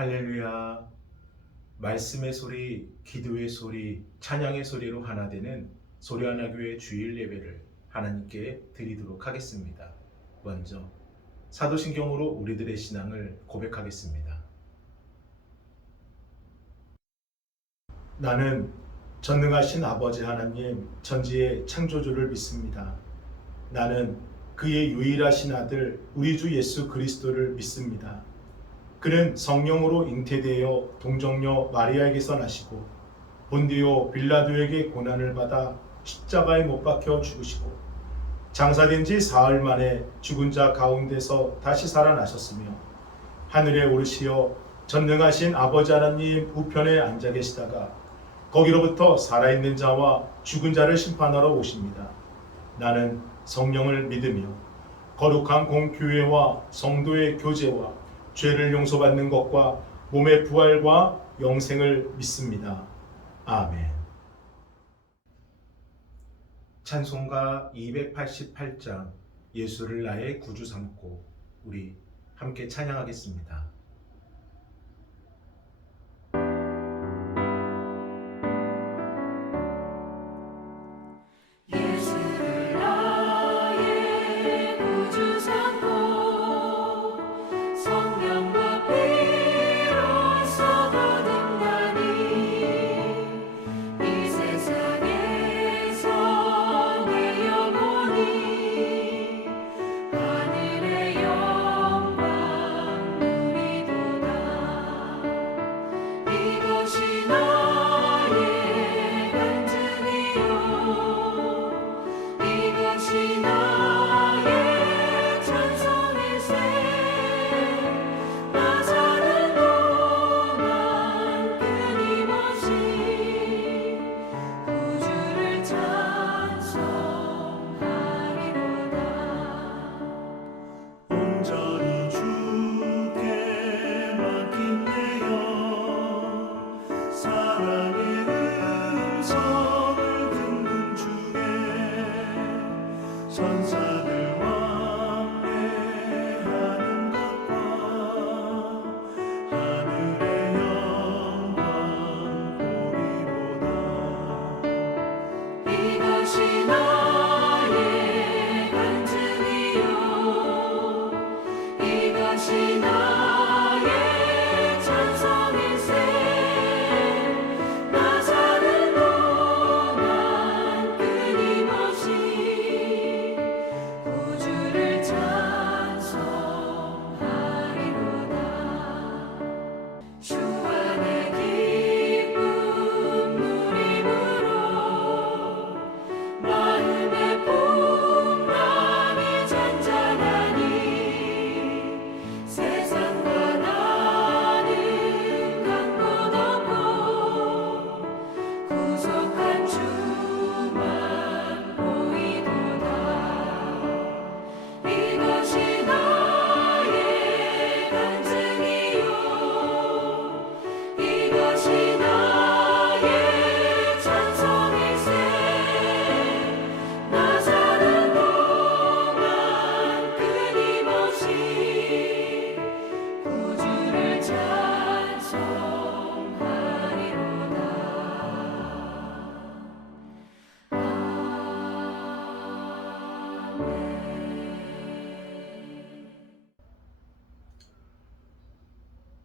할렐루야. 말씀의 소리, 기도의 소리, 찬양의 소리로 하나 되는 소리하나교회 주일 예배를 하나님께 드리도록 하겠습니다. 먼저 사도신경으로 우리들의 신앙을 고백하겠습니다. 나는 전능하신 아버지 하나님 천지의 창조주를 믿습니다. 나는 그의 유일하신 아들 우리 주 예수 그리스도를 믿습니다. 그는 성령으로 잉태되어 동정녀 마리아에게서 나시고 본디오 빌라도에게 고난을 받아 십자가에 못 박혀 죽으시고 장사된 지 사흘 만에 죽은 자 가운데서 다시 살아나셨으며 하늘에 오르시어 전능하신 아버지 하나님 우편에 앉아 계시다가 거기로부터 살아있는 자와 죽은 자를 심판하러 오십니다. 나는 성령을 믿으며 거룩한 공교회와 성도의 교제와 죄를 용서받는 것과 몸의 부활과 영생을 믿습니다. 아멘. 찬송가 288장 예수를 나의 구주 삼고 우리 함께 찬양하겠습니다.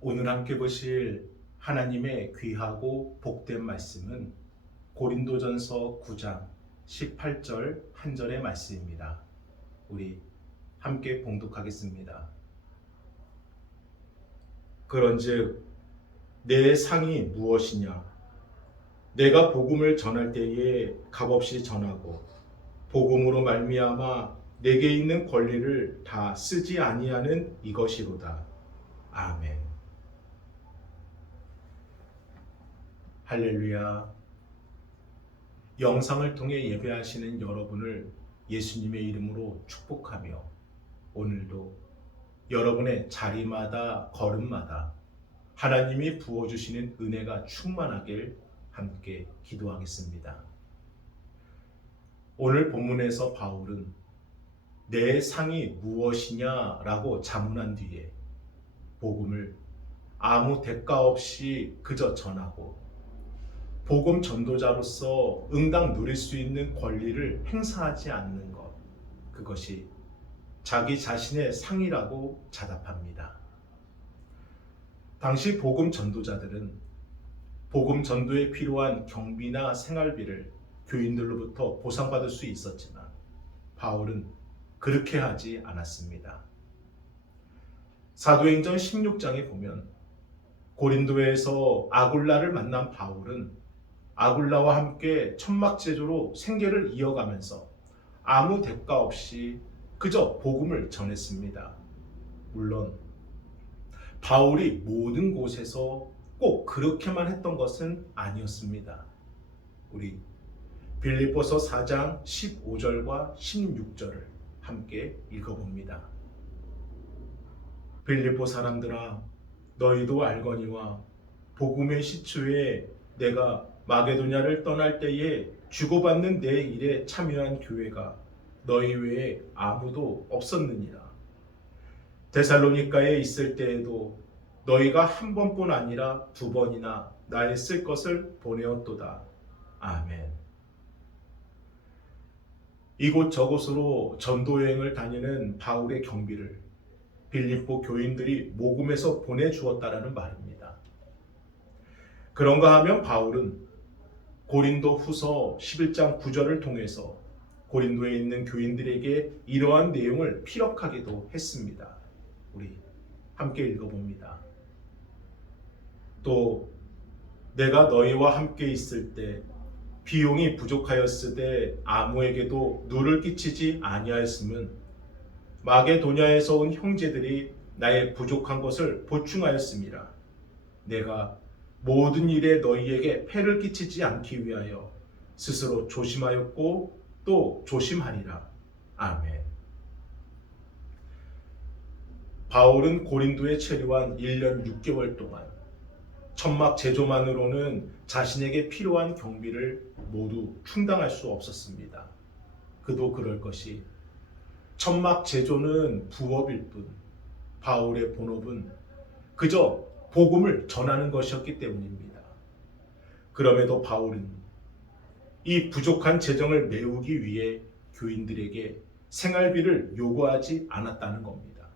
오늘 함께 보실 하나님의 귀하고 복된 말씀은 고린도전서 9장 18절 한 절의 말씀입니다. 우리 함께 봉독하겠습니다. 그런즉 내 상이 무엇이냐? 내가 복음을 전할 때에 값없이 전하고 복음으로 말미암아 내게 있는 권리를 다 쓰지 아니하는 이것이로다. 아멘. 할렐루야. 영상을 통해 예배하시는 여러분을 예수님의 이름으로 축복하며 오늘도 여러분의 자리마다 걸음마다 하나님이 부어주시는 은혜가 충만하길 함께 기도하겠습니다. 오늘 본문에서 바울은 내 상이 무엇이냐라고 자문한 뒤에 복음을 아무 대가 없이 그저 전하고 복음 전도자로서 응당 누릴 수 있는 권리를 행사하지 않는 것, 그것이 자기 자신의 상이라고 자답합니다. 당시 복음 전도자들은 복음 전도에 필요한 경비나 생활비를 교인들로부터 보상받을 수 있었지만 바울은 그렇게 하지 않았습니다. 사도행전 16장에 보면 고린도에서 아굴라를 만난 바울은 아굴라와 함께 천막제조로 생계를 이어가면서 아무 대가 없이 그저 복음을 전했습니다. 물론 바울이 모든 곳에서 꼭 그렇게만 했던 것은 아니었습니다. 우리 빌립보서 4장 15절과 16절을 함께 읽어봅니다. 빌립보 사람들아, 너희도 알거니와 복음의 시초에 내가 마게도냐를 떠날 때에 주고받는 내 일에 참여한 교회가 너희 외에 아무도 없었느니라. 데살로니가에 있을 때에도 너희가 한 번뿐 아니라 두 번이나 나의 쓸 것을 보내었도다. 아멘. 이곳저곳으로 전도여행을 다니는 바울의 경비를 빌립보 교인들이 모금해서 보내주었다라는 말입니다. 그런가 하면 바울은 고린도 후서 11장 9절을 통해서 고린도에 있는 교인들에게 이러한 내용을 피력하기도 했습니다. 우리 함께 읽어봅니다. 또 내가 너희와 함께 있을 때 비용이 부족하였으되 아무에게도 누를 끼치지 아니하였음은 마게도냐에서 온 형제들이 나의 부족한 것을 보충하였음이라. 내가 모든 일에 너희에게 폐를 끼치지 않기 위하여 스스로 조심하였고 또 조심하리라. 아멘. 바울은 고린도에 체류한 1년 6개월 동안 천막 제조만으로는 자신에게 필요한 경비를 모두 충당할 수 없었습니다. 그도 그럴 것이 천막 제조는 부업일 뿐 바울의 본업은 그저 복음을 전하는 것이었기 때문입니다. 그럼에도 바울은 이 부족한 재정을 메우기 위해 교인들에게 생활비를 요구하지 않았다는 겁니다.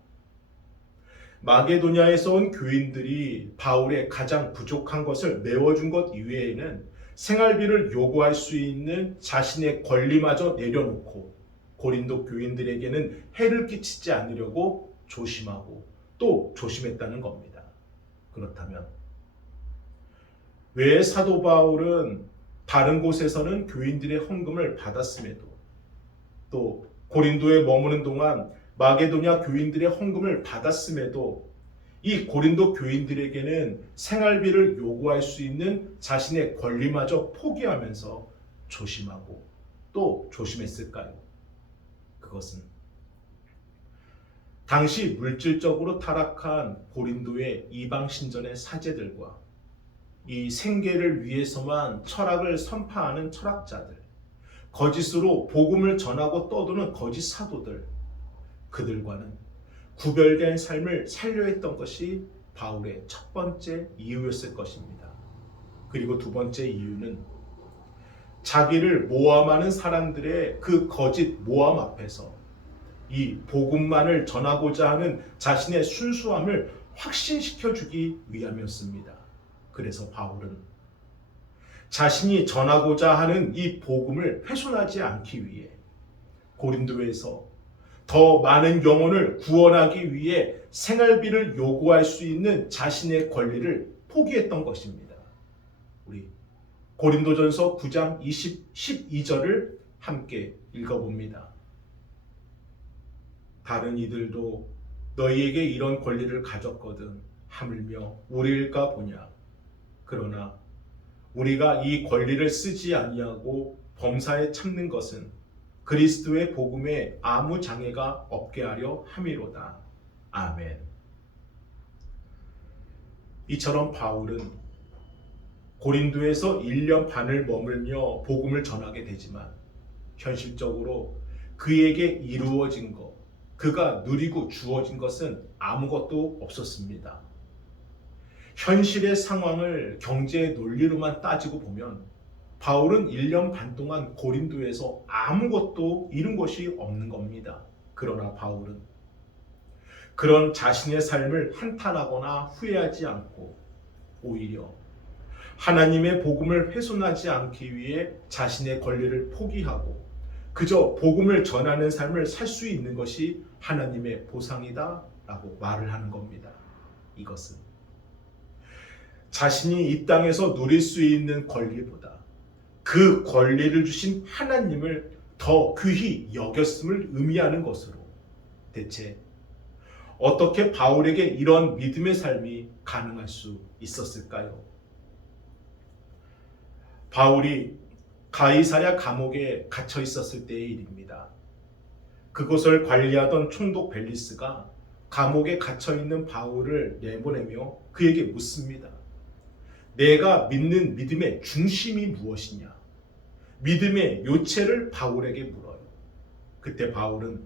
마게도냐에서 온 교인들이 바울의 가장 부족한 것을 메워준 것 이외에는 생활비를 요구할 수 있는 자신의 권리마저 내려놓고 고린도 교인들에게는 해를 끼치지 않으려고 조심하고 또 조심했다는 겁니다. 그렇다면 왜 사도 바울은 다른 곳에서는 교인들의 헌금을 받았음에도 또 고린도에 머무는 동안 마게도냐 교인들의 헌금을 받았음에도 이 고린도 교인들에게는 생활비를 요구할 수 있는 자신의 권리마저 포기하면서 조심하고 또 조심했을까요? 그것은 당시 물질적으로 타락한 고린도의 이방 신전의 사제들과 이 생계를 위해서만 철학을 선파하는 철학자들, 거짓으로 복음을 전하고 떠도는 거짓 사도들, 그들과는 구별된 삶을 살려 했던 것이 바울의 첫 번째 이유였을 것입니다. 그리고 두 번째 이유는 자기를 모함하는 사람들의 그 거짓 모함 앞에서 이 복음만을 전하고자 하는 자신의 순수함을 확신시켜주기 위함이었습니다. 그래서 바울은 자신이 전하고자 하는 이 복음을 훼손하지 않기 위해 고린도에서 더 많은 영혼을 구원하기 위해 생활비를 요구할 수 있는 자신의 권리를 포기했던 것입니다. 우리 고린도전서 9장 12절을 함께 읽어봅니다. 다른 이들도 너희에게 이런 권리를 가졌거든 하물며 우리일까 보냐. 그러나 우리가 이 권리를 쓰지 아니하고 범사에 참는 것은 그리스도의 복음에 아무 장애가 없게 하려 함이로다. 아멘. 이처럼 바울은 고린도에서 1년 반을 머물며 복음을 전하게 되지만 현실적으로 그에게 이루어진 것, 그가 누리고 주어진 것은 아무것도 없었습니다. 현실의 상황을 경제의 논리로만 따지고 보면 바울은 1년 반 동안 고린도에서 아무것도 이룬 것이 없는 겁니다. 그러나 바울은 그런 자신의 삶을 한탄하거나 후회하지 않고 오히려 하나님의 복음을 훼손하지 않기 위해 자신의 권리를 포기하고 그저 복음을 전하는 삶을 살 수 있는 것이 하나님의 보상이다 라고 말을 하는 겁니다. 이것은 자신이 이 땅에서 누릴 수 있는 권리보다 그 권리를 주신 하나님을 더 귀히 여겼음을 의미하는 것으로 대체 어떻게 바울에게 이런 믿음의 삶이 가능할 수 있었을까요? 바울이 가이사랴 감옥에 갇혀 있었을 때의 일입니다. 그곳을 관리하던 총독 벨리스가 감옥에 갇혀 있는 바울을 내보내며 그에게 묻습니다. 내가 믿는 믿음의 중심이 무엇이냐? 믿음의 요체를 바울에게 물어요. 그때 바울은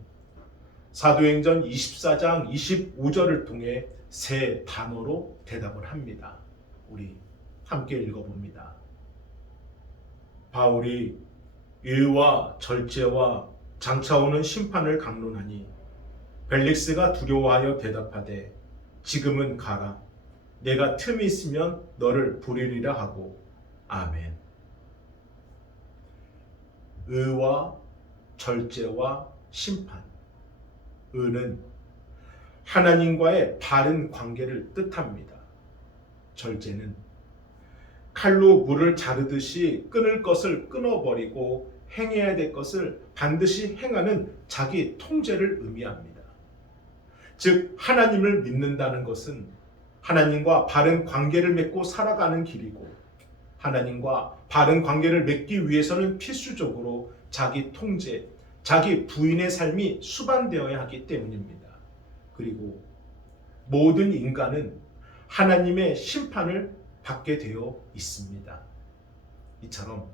사도행전 24장 25절을 통해 세 단어로 대답을 합니다. 우리 함께 읽어봅니다. 바울이 의와 절제와 장차 오는 심판을 강론하니 벨릭스가 두려워하여 대답하되 지금은 가라. 내가 틈이 있으면 너를 부리리라 하고 아멘. 의와 절제와 심판. 의는 하나님과의 바른 관계를 뜻합니다. 절제는 칼로 물을 자르듯이 끊을 것을 끊어버리고 행해야 될 것을 반드시 행하는 자기 통제를 의미합니다. 즉 하나님을 믿는다는 것은 하나님과 바른 관계를 맺고 살아가는 길이고 하나님과 바른 관계를 맺기 위해서는 필수적으로 자기 통제, 자기 부인의 삶이 수반되어야 하기 때문입니다. 그리고 모든 인간은 하나님의 심판을 받게 되어 있습니다. 이처럼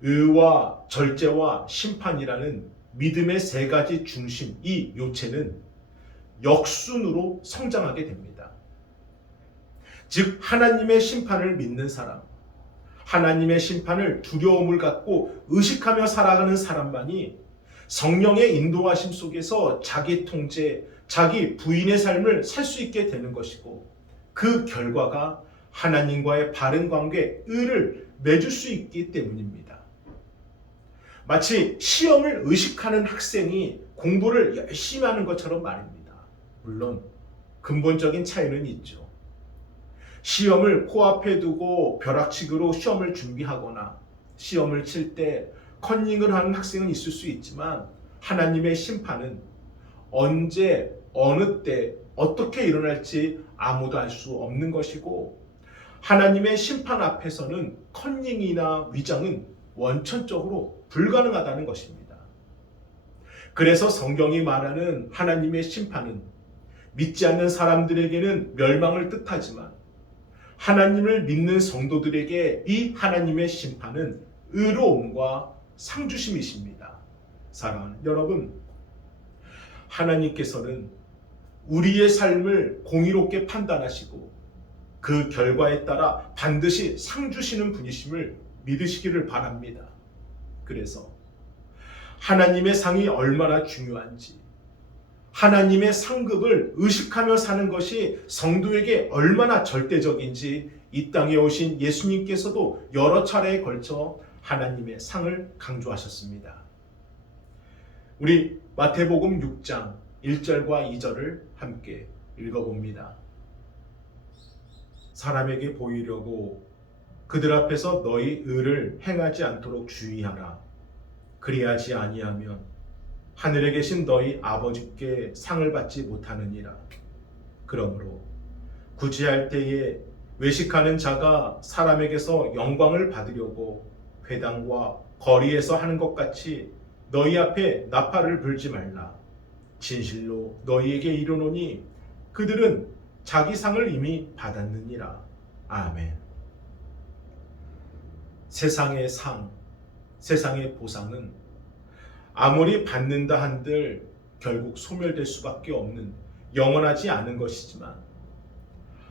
의와 절제와 심판이라는 믿음의 세 가지 중심, 이 요체는 역순으로 성장하게 됩니다. 즉 하나님의 심판을 믿는 사람, 하나님의 심판을 두려움을 갖고 의식하며 살아가는 사람만이 성령의 인도하심 속에서 자기 통제, 자기 부인의 삶을 살 수 있게 되는 것이고 그 결과가 하나님과의 바른 관계, 의를 맺을 수 있기 때문입니다. 마치 시험을 의식하는 학생이 공부를 열심히 하는 것처럼 말입니다. 물론 근본적인 차이는 있죠. 시험을 코앞에 두고 벼락치기로 시험을 준비하거나 시험을 칠 때 컨닝을 하는 학생은 있을 수 있지만 하나님의 심판은 언제, 어느 때, 어떻게 일어날지 아무도 알 수 없는 것이고 하나님의 심판 앞에서는 컨닝이나 위장은 원천적으로 불가능하다는 것입니다. 그래서 성경이 말하는 하나님의 심판은 믿지 않는 사람들에게는 멸망을 뜻하지만 하나님을 믿는 성도들에게 이 하나님의 심판은 의로움과 상주심이십니다. 사랑하는 여러분, 하나님께서는 우리의 삶을 공의롭게 판단하시고 그 결과에 따라 반드시 상 주시는 분이심을 믿으시기를 바랍니다. 그래서 하나님의 상이 얼마나 중요한지, 하나님의 상급을 의식하며 사는 것이 성도에게 얼마나 절대적인지 이 땅에 오신 예수님께서도 여러 차례에 걸쳐 하나님의 상을 강조하셨습니다. 우리 마태복음 6장 1절과 2절을 함께 읽어봅니다. 사람에게 보이려고 그들 앞에서 너희 의를 행하지 않도록 주의하라. 그리하지 아니하면 하늘에 계신 너희 아버지께 상을 받지 못하느니라. 그러므로 구제할 때에 외식하는 자가 사람에게서 영광을 받으려고 회당과 거리에서 하는 것 같이 너희 앞에 나팔을 불지 말라. 진실로 너희에게 이르노니 그들은 자기 상을 이미 받았느니라. 아멘. 세상의 상, 세상의 보상은 아무리 받는다 한들 결국 소멸될 수밖에 없는 영원하지 않은 것이지만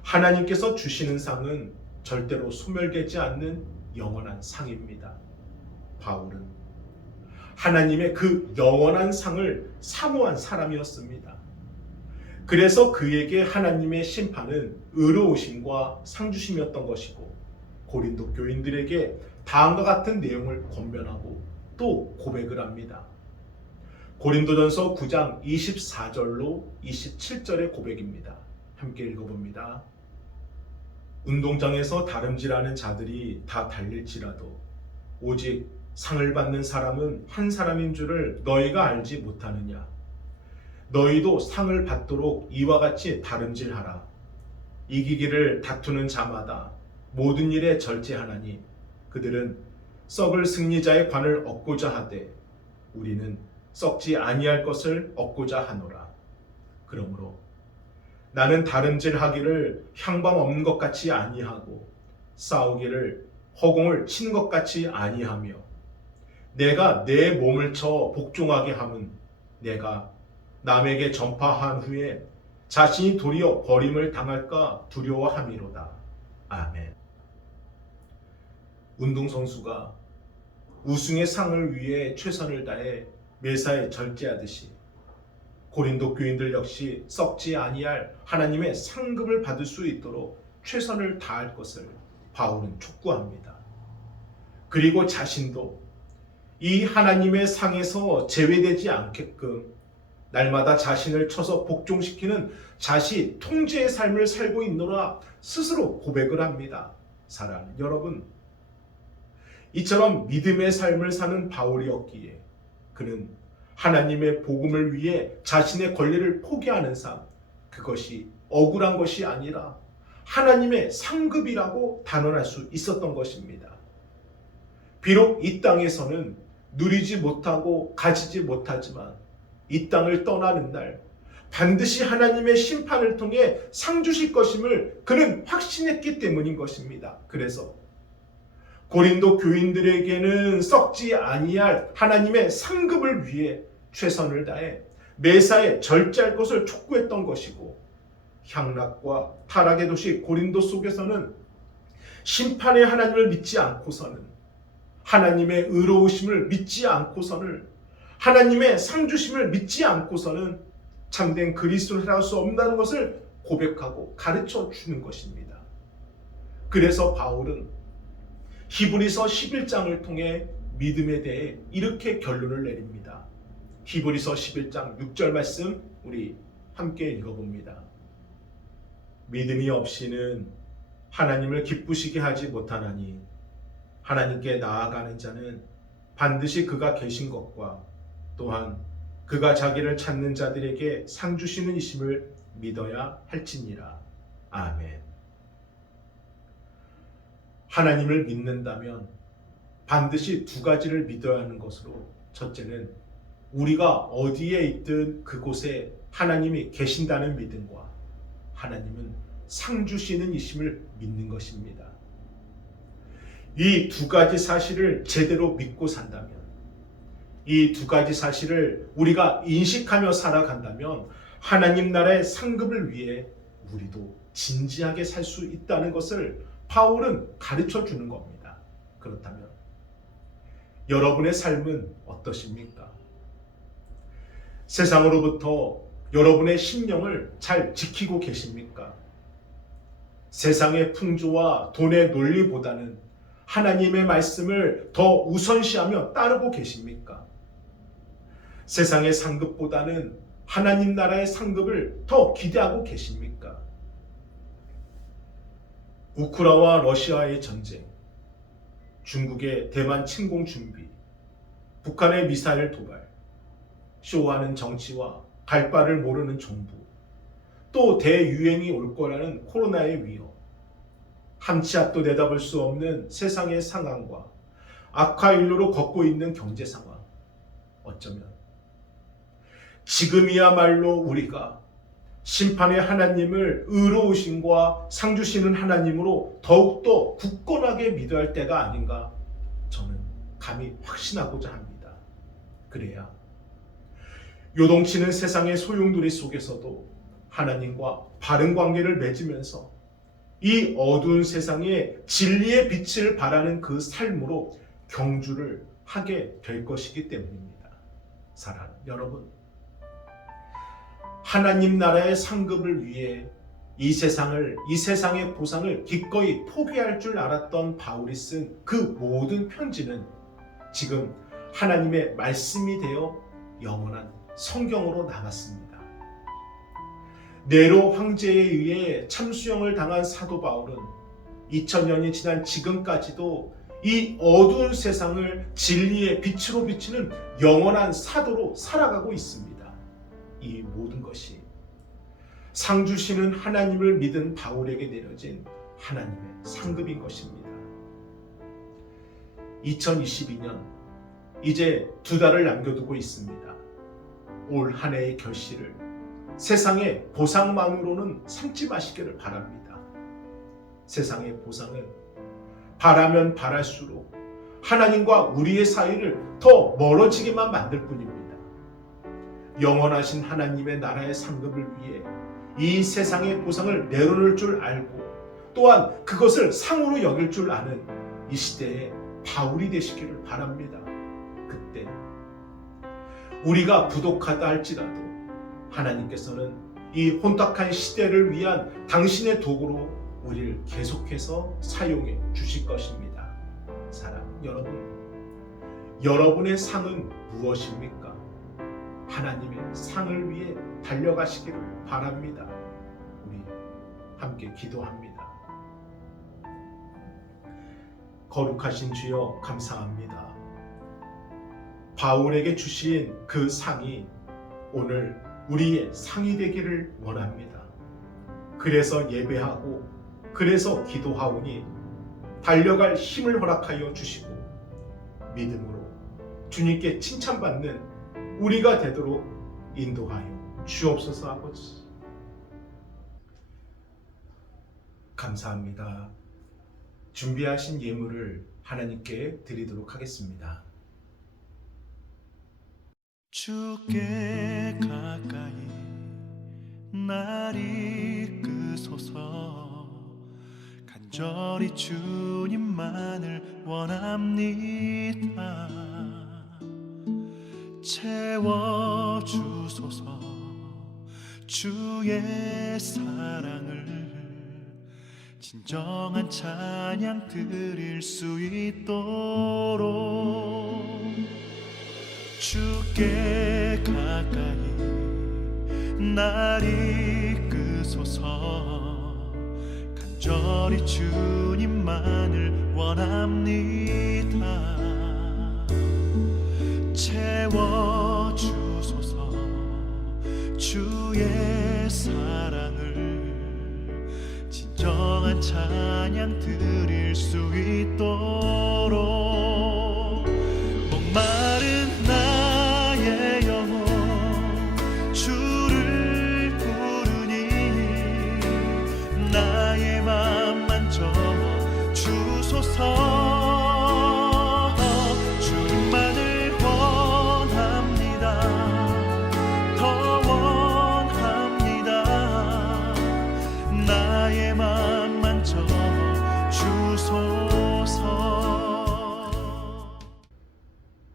하나님께서 주시는 상은 절대로 소멸되지 않는 영원한 상입니다. 바울은 하나님의 그 영원한 상을 사모한 사람이었습니다. 그래서 그에게 하나님의 심판은 의로우심과 상주심이었던 것이고, 고린도 교인들에게 다음과 같은 내용을 권면하고 또 고백을 합니다. 고린도전서 9장 24절로 27절의 고백입니다. 함께 읽어봅니다. 운동장에서 다름질하는 자들이 다 달릴지라도 오직 상을 받는 사람은 한 사람인 줄을 너희가 알지 못하느냐. 너희도 상을 받도록 이와 같이 다름질하라. 이기기를 다투는 자마다 모든 일에 절제하나니 그들은 썩을 승리자의 관을 얻고자 하되 우리는 썩지 아니할 것을 얻고자 하노라. 그러므로 나는 다름질하기를 향방 없는 것 같이 아니하고 싸우기를 허공을 친 것 같이 아니하며 내가 내 몸을 쳐 복종하게 함은 내가 남에게 전파한 후에 자신이 도리어 버림을 당할까 두려워함이로다. 아멘. 운동선수가 우승의 상을 위해 최선을 다해 매사에 절제하듯이 고린도 교인들 역시 썩지 아니할 하나님의 상급을 받을 수 있도록 최선을 다할 것을 바울은 촉구합니다. 그리고 자신도 이 하나님의 상에서 제외되지 않게끔 날마다 자신을 쳐서 복종시키는 자신 통제의 삶을 살고 있노라 스스로 고백을 합니다. 사랑하는 여러분, 이처럼 믿음의 삶을 사는 바울이었기에 그는 하나님의 복음을 위해 자신의 권리를 포기하는 삶, 그것이 억울한 것이 아니라 하나님의 상급이라고 단언할 수 있었던 것입니다. 비록 이 땅에서는 누리지 못하고 가지지 못하지만 이 땅을 떠나는 날 반드시 하나님의 심판을 통해 상 주실 것임을 그는 확신했기 때문인 것입니다. 그래서 고린도 교인들에게는 썩지 아니할 하나님의 상급을 위해 최선을 다해 매사에 절제할 것을 촉구했던 것이고, 향락과 타락의 도시 고린도 속에서는 심판의 하나님을 믿지 않고서는, 하나님의 의로우심을 믿지 않고서는, 하나님의 상주심을 믿지 않고서는 참된 그리스도를 살아갈 수 없다는 것을 고백하고 가르쳐 주는 것입니다. 그래서 바울은 히브리서 11장을 통해 믿음에 대해 이렇게 결론을 내립니다. 히브리서 11장 6절 말씀 우리 함께 읽어봅니다. 믿음이 없이는 하나님을 기쁘시게 하지 못하나니 하나님께 나아가는 자는 반드시 그가 계신 것과 또한 그가 자기를 찾는 자들에게 상 주시는 이심을 믿어야 할지니라. 아멘. 하나님을 믿는다면 반드시 두 가지를 믿어야 하는 것으로, 첫째는 우리가 어디에 있든 그곳에 하나님이 계신다는 믿음과 하나님은 상 주시는 이심을 믿는 것입니다. 이 두 가지 사실을 제대로 믿고 산다면, 이 두 가지 사실을 우리가 인식하며 살아간다면 하나님 나라의 상급을 위해 우리도 진지하게 살 수 있다는 것을 바울은 가르쳐 주는 겁니다. 그렇다면 여러분의 삶은 어떠십니까? 세상으로부터 여러분의 심령을 잘 지키고 계십니까? 세상의 풍조와 돈의 논리보다는 하나님의 말씀을 더 우선시하며 따르고 계십니까? 세상의 상급보다는 하나님 나라의 상급을 더 기대하고 계십니까? 우크라이나와 러시아의 전쟁, 중국의 대만 침공 준비, 북한의 미사일 도발, 쇼하는 정치와 갈 바를 모르는 정부, 또 대유행이 올 거라는 코로나의 위험, 한치 앞도 내다볼 수 없는 세상의 상황과 악화일로로 걷고 있는 경제 상황, 어쩌면 지금이야말로 우리가 심판의 하나님을 의로우심과 상 주시는 하나님으로 더욱더 굳건하게 믿어야 할 때가 아닌가 저는 감히 확신하고자 합니다. 그래야 요동치는 세상의 소용돌이 속에서도 하나님과 바른 관계를 맺으면서 이 어두운 세상에 진리의 빛을 발하는 그 삶으로 경주를 하게 될 것이기 때문입니다. 사랑하는 여러분, 하나님 나라의 상급을 위해 이 세상의 보상을 기꺼이 포기할 줄 알았던 바울이 쓴 그 모든 편지는 지금 하나님의 말씀이 되어 영원한 성경으로 남았습니다. 네로 황제에 의해 참수형을 당한 사도 바울은 2000년이 지난 지금까지도 이 어두운 세상을 진리의 빛으로 비치는 영원한 사도로 살아가고 있습니다. 이 모든 것이 상 주시는 하나님을 믿은 바울에게 내려진 하나님의 상급인 것입니다. 2022년 이제 2달을 남겨두고 있습니다. 올 한 해의 결실을 세상의 보상만으로는 삼지 마시기를 바랍니다. 세상의 보상은 바라면 바랄수록 하나님과 우리의 사이를 더 멀어지게만 만들 뿐입니다. 영원하신 하나님의 나라의 상급을 위해 이 세상의 보상을 내려놓을 줄 알고 또한 그것을 상으로 여길 줄 아는 이 시대의 바울이 되시기를 바랍니다. 그때 우리가 부족하다 할지라도 하나님께서는 이 혼탁한 시대를 위한 당신의 도구로 우리를 계속해서 사용해 주실 것입니다. 사랑하는 여러분, 여러분의 상은 무엇입니까? 하나님의 상을 위해 달려가시기를 바랍니다. 우리 함께 기도합니다. 거룩하신 주여 감사합니다. 바울에게 주신 그 상이 오늘 우리의 상이 되기를 원합니다. 그래서 예배하고 그래서 기도하오니 달려갈 힘을 허락하여 주시고 믿음으로 주님께 칭찬받는 우리가 되도록 인도하여 주옵소서. 아버지 감사합니다. 준비하신 예물을 하나님께 드리도록 하겠습니다. 주께 가까이 날 이끄소서. 간절히 주님만을 원합니다. 채워주소서. 주의 사랑을 진정한 찬양 드릴 수 있도록 주께 가까이 날 이끄소서. 간절히 주님만을 원합니다. 채워주소서. 주의 사랑을 진정한 찬양 드릴 수 있도록 목마른 나의 영혼 주를 부르니 나의 맘 만져 주소서. 주님만을 원합니다. 더 원합니다. 나의 맘 만져 주소서.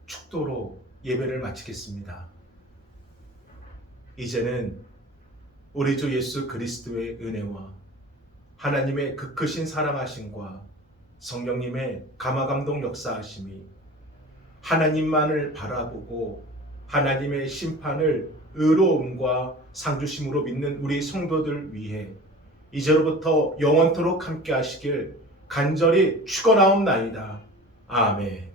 축도로 예배를 마치겠습니다. 이제는 우리 주 예수 그리스도의 은혜와 하나님의 그 크신 사랑하심과 성령님의 감화감동 역사하심이 하나님만을 바라보고 하나님의 심판을 의로움과 상주심으로 믿는 우리 성도들 위해 이제로부터 영원토록 함께 하시길 간절히 축원하옵나이다. 아멘.